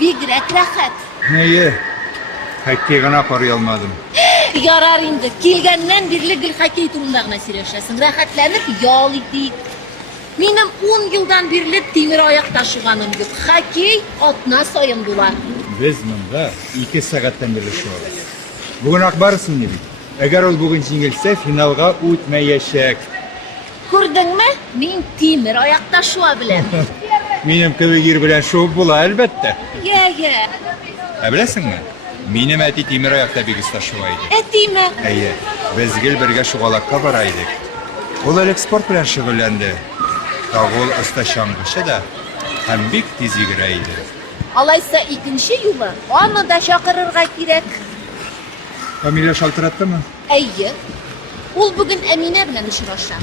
Big'rak rahat. Neye? Hakkigana koruy almadım. Yarar indi. Kelgandan birli gil xokkey turundagina sirashasing. Rahatlanib yol edik. Menim 10 yildan birli temir oyoq tashiganim yo'q. Xokkey otna soyim bular. Biz bunda 2 saatdan beri şuarız. Bugün akbarısın dedik. Eğer ol bugün jingilse finalga o'tmayacak. Ko'rdingmi? Men temir oyoq tashuva bilan. Benim kıvıgir bilen şu bula elbette. Ya. Bilesinmi? Benim eti temir ayakta bir kız taşıvaydı. Etime. Eye, biz gel birge şugalakka baraydık. Ol eksport bilen şıgıllandı. Dağıl usta şangışı da hem bik tizi gireydi. Alaysa ikinci yılı. Onu da çağırırga kerak. Kamilya şaltırattı mı? Ayy. Ol bugün Emine bilan uchrasham.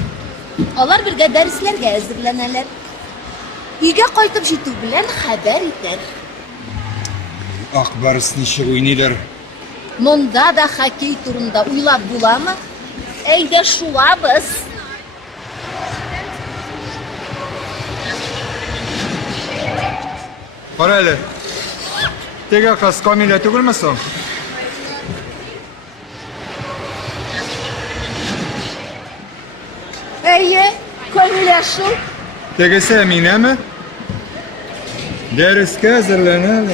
Ular birga darslarga hazırlanalar. Uyga qaytib jetuv bilan xabar etar. Akbarısın işi oynaylar. Munda da xokkey turunda uylab bo'lami? Ayda shulabız. Para hele. Tega kas Kamilya tugulmasın. Ayy, Kamilya şu. Tegese Emine mi? Derske hazırlanalım.